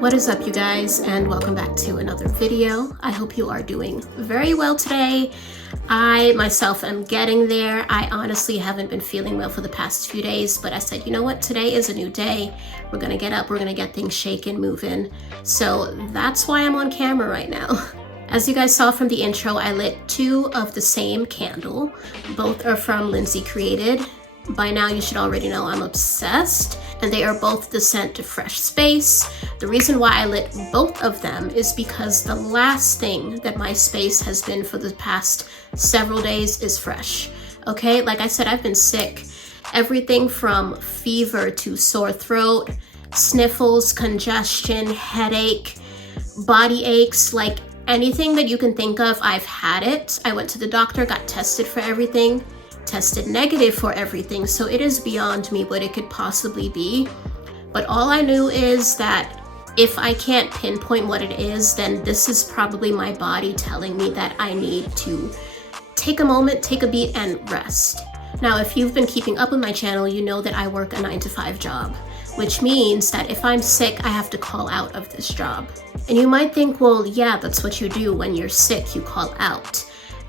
What is up, you guys, and welcome back to another video. I hope you are doing very well today. I myself am getting there. I honestly haven't been feeling well for the past few days, but I said, you know what, today is a new day. We're gonna get up, we're gonna get things shaking, moving. So that's why I'm on camera right now. As you guys saw from the intro, I lit two of the same candle. Both are from Lindsay Created. By now you should already know I'm obsessed, and they are both the scent to Fresh Space. The reason why I lit both of them is because the last thing that my space has been for the past several days is fresh. Okay, like I said, I've been sick. Everything from fever to sore throat, sniffles, congestion, headache, body aches, like anything that you can think of, I've had it. I went to the doctor, got tested for everything, tested negative for everything, so it is beyond me what it could possibly be. But all I knew is that if I can't pinpoint what it is, then this is probably my body telling me that I need to take a moment, take a beat, and rest. Now, if you've been keeping up with my channel, you know that I work a 9-to-5 job, which means that if I'm sick, I have to call out of this job. And you might think, well, yeah, that's what you do when you're sick, you call out.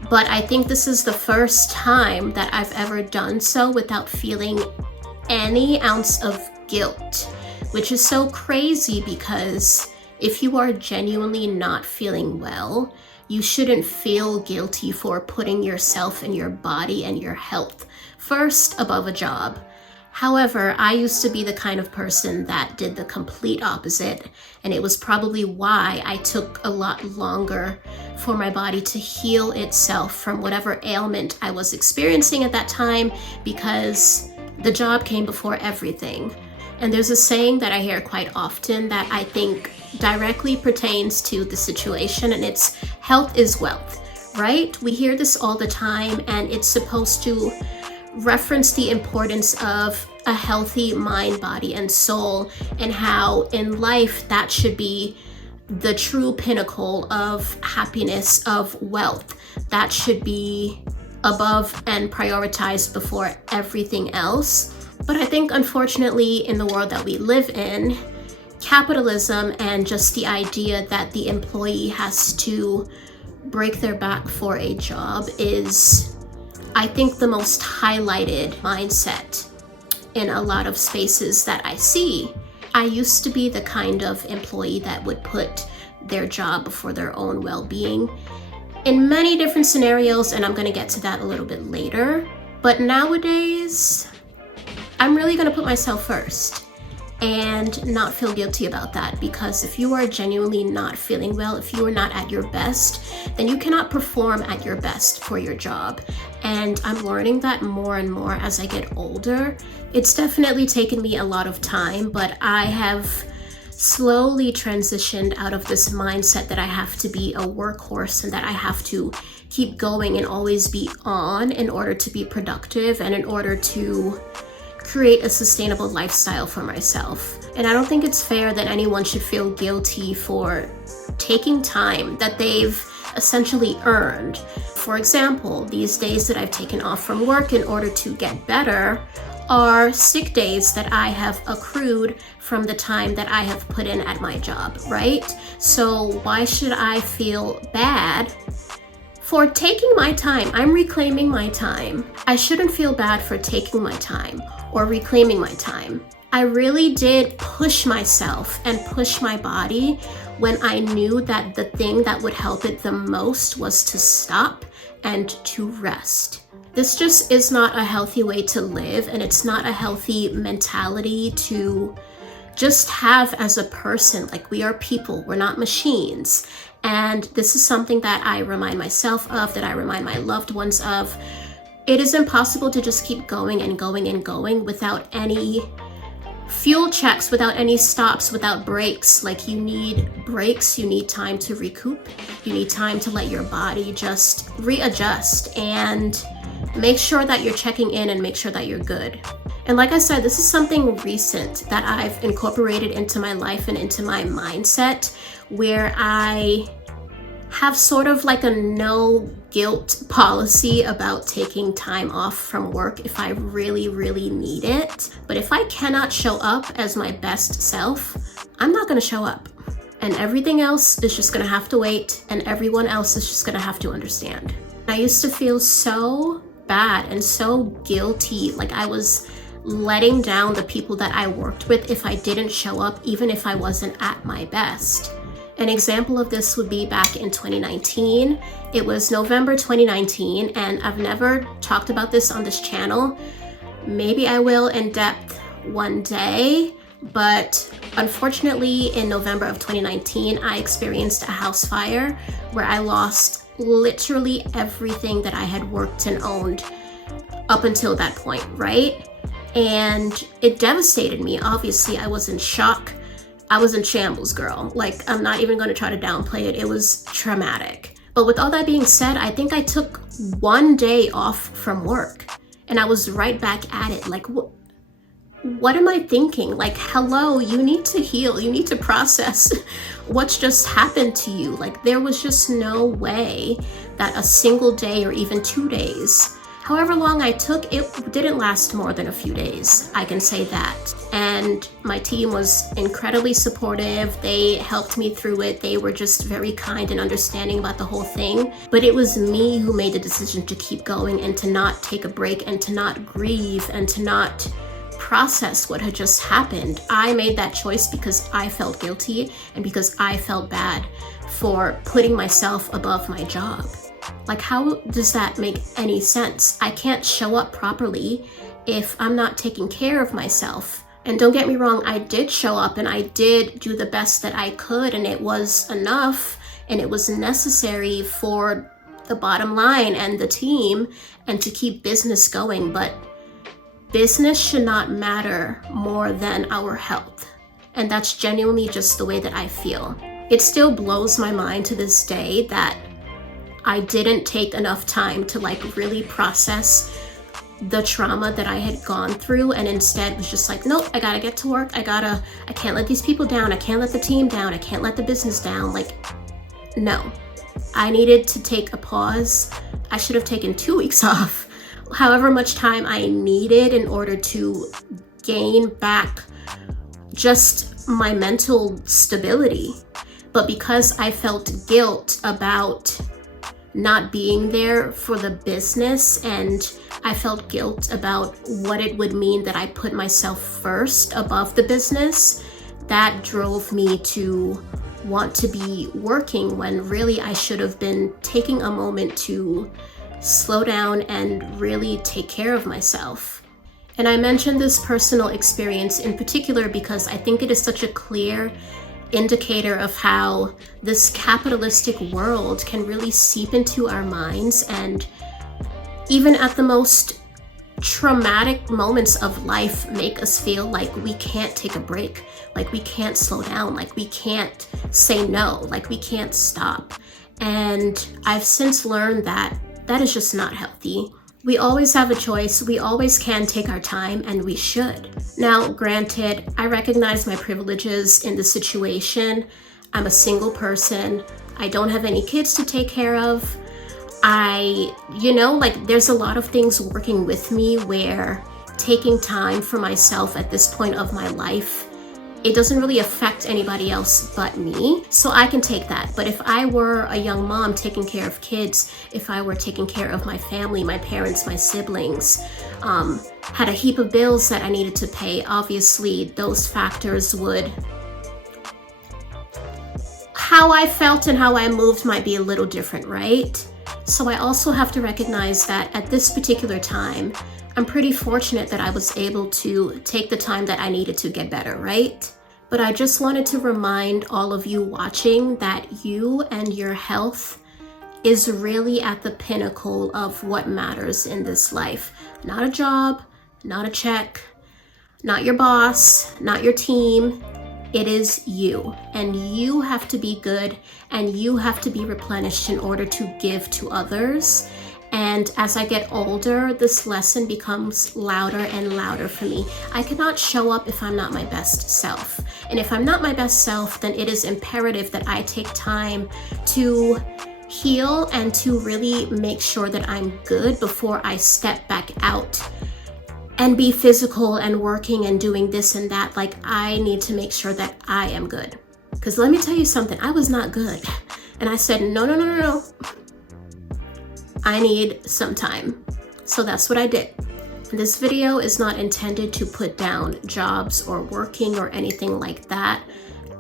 But I think this is the first time that I've ever done so without feeling any ounce of guilt, which is so crazy because if you are genuinely not feeling well, you shouldn't feel guilty for putting yourself and your body and your health first above a job. However, I used to be the kind of person that did the complete opposite, and it was probably why I took a lot longer for my body to heal itself from whatever ailment I was experiencing at that time, because the job came before everything. And there's a saying that I hear quite often that I think directly pertains to the situation, and it's health is wealth, right? We hear this all the time, and it's supposed to reference the importance of a healthy mind, body, and soul, and how in life that should be the true pinnacle of happiness, of wealth. That should be above and prioritized before everything else. But I think unfortunately in the world that we live in, capitalism and just the idea that the employee has to break their back for a job is, I think, the most highlighted mindset in a lot of spaces that I see. I used to be the kind of employee that would put their job before their own well-being in many different scenarios, and I'm gonna get to that a little bit later. But nowadays, I'm really gonna put myself first and not feel guilty about that, because if you are genuinely not feeling well, if you are not at your best, then you cannot perform at your best for your job. And I'm learning that more and more as I get older. It's definitely taken me a lot of time, but I have slowly transitioned out of this mindset that I have to be a workhorse and that I have to keep going and always be on in order to be productive and in order to create a sustainable lifestyle for myself. And I don't think it's fair that anyone should feel guilty for taking time that they've essentially earned. For example, these days that I've taken off from work in order to get better are sick days that I have accrued from the time that I have put in at my job, right? So why should I feel bad for taking my time? I'm reclaiming my time. I shouldn't feel bad for taking my time or reclaiming my time. I really did push myself and push my body when I knew that the thing that would help it the most was to stop and to rest. This just is not a healthy way to live, and it's not a healthy mentality to just have as a person. Like, we are people, we're not machines. And this is something that I remind myself of, that I remind my loved ones of. It is impossible to just keep going and going and going without any fuel checks, without any stops, without breaks. Like, you need breaks, you need time to recoup, you need time to let your body just readjust and make sure that you're checking in and make sure that you're good. And like I said, this is something recent that I've incorporated into my life and into my mindset, where I have sort of like a no guilt policy about taking time off from work if I really, really need it. But if I cannot show up as my best self, I'm not gonna show up. And everything else is just gonna have to wait, and everyone else is just gonna have to understand. I used to feel so bad and so guilty, like I was letting down the people that I worked with if I didn't show up, even if I wasn't at my best. An example of this would be back in 2019. It was November 2019, and I've never talked about this on this channel. Maybe I will in depth one day, but unfortunately in November of 2019, I experienced a house fire where I lost literally everything that I had worked and owned up until that point, right? And it devastated me. Obviously, I was in shock. I was in shambles, girl. Like, I'm not even going to try to downplay it. It was traumatic. But with all that being said, I think I took one day off from work and I was right back at it. Like, what am I thinking? Like, hello, you need to heal. You need to process what's just happened to you. Like, there was just no way that a single day or even 2 days, however long I took, it didn't last more than a few days. I can say that. And my team was incredibly supportive. They helped me through it. They were just very kind and understanding about the whole thing. But it was me who made the decision to keep going and to not take a break and to not grieve and to not process what had just happened. I made that choice because I felt guilty and because I felt bad for putting myself above my job. Like, how does that make any sense? I can't show up properly if I'm not taking care of myself. And don't get me wrong, I did show up and I did do the best that I could, and it was enough and it was necessary for the bottom line and the team and to keep business going. But business should not matter more than our health. And that's genuinely just the way that I feel. It still blows my mind to this day that I didn't take enough time to like really process the trauma that I had gone through, and instead was just like, nope, I gotta get to work. I can't let these people down. I can't let the team down. I can't let the business down. Like, no, I needed to take a pause. I should have taken 2 weeks off, however much time I needed in order to gain back just my mental stability. But because I felt guilt about not being there for the business, and I felt guilt about what it would mean that I put myself first above the business, that drove me to want to be working when really I should have been taking a moment to slow down and really take care of myself. And I mentioned this personal experience in particular because I think it is such a clear indicator of how this capitalistic world can really seep into our minds, and even at the most traumatic moments of life make us feel like we can't take a break, like we can't slow down, like we can't say no, like we can't stop. And I've since learned that that is just not healthy. We always have a choice. We always can take our time, and we should. Now, granted, I recognize my privileges in the situation. I'm a single person. I don't have any kids to take care of. There's a lot of things working with me where taking time for myself at this point of my life, it doesn't really affect anybody else but me, so I can take that. But if I were a young mom taking care of kids, if I were taking care of my family, my parents, my siblings, had a heap of bills that I needed to pay, obviously those factors would, how I felt and how I moved might be a little different, right? So I also have to recognize that at this particular time, I'm pretty fortunate that I was able to take the time that I needed to get better, right? But I just wanted to remind all of you watching that you and your health is really at the pinnacle of what matters in this life. Not a job, not a check, not your boss, not your team. It is you, and you have to be good, and you have to be replenished in order to give to others. And as I get older, this lesson becomes louder and louder for me. I cannot show up if I'm not my best self. And if I'm not my best self, then it is imperative that I take time to heal and to really make sure that I'm good before I step back out and be physical and working and doing this and that. Like, I need to make sure that I am good. Because let me tell you something, I was not good. And I said, no. I need some time. So that's what I did. This video is not intended to put down jobs or working or anything like that.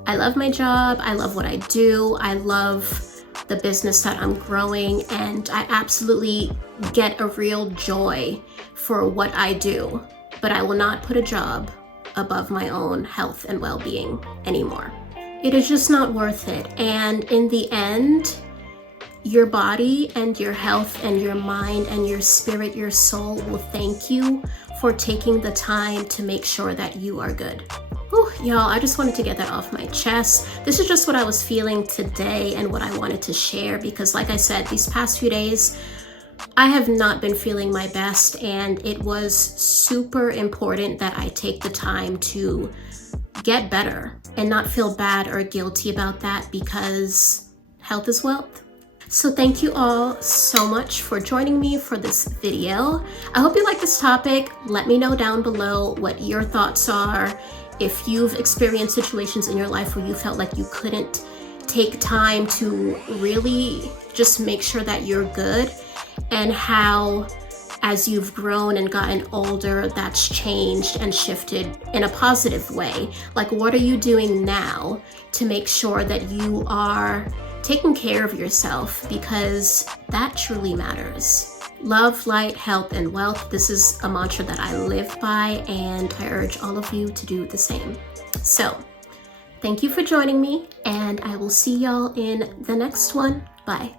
I love my job. I love what I do. I love the business that I'm growing, and I absolutely get a real joy for what I do. But I will not put a job above my own health and well-being anymore. It is just not worth it. And in the end, your body and your health and your mind and your spirit, your soul will thank you for taking the time to make sure that you are good. Whew, y'all, I just wanted to get that off my chest. This is just what I was feeling today and what I wanted to share, because like I said, these past few days, I have not been feeling my best, and it was super important that I take the time to get better and not feel bad or guilty about that, because health is wealth. So thank you all so much for joining me for this video. I hope you like this topic. Let me know down below what your thoughts are. If you've experienced situations in your life where you felt like you couldn't take time to really just make sure that you're good, and how as you've grown and gotten older, that's changed and shifted in a positive way. Like, what are you doing now to make sure that you are taking care of yourself? Because that truly matters. Love, light, health, and wealth. This is a mantra that I live by, and I urge all of you to do the same. So, thank you for joining me, and I will see y'all in the next one. Bye.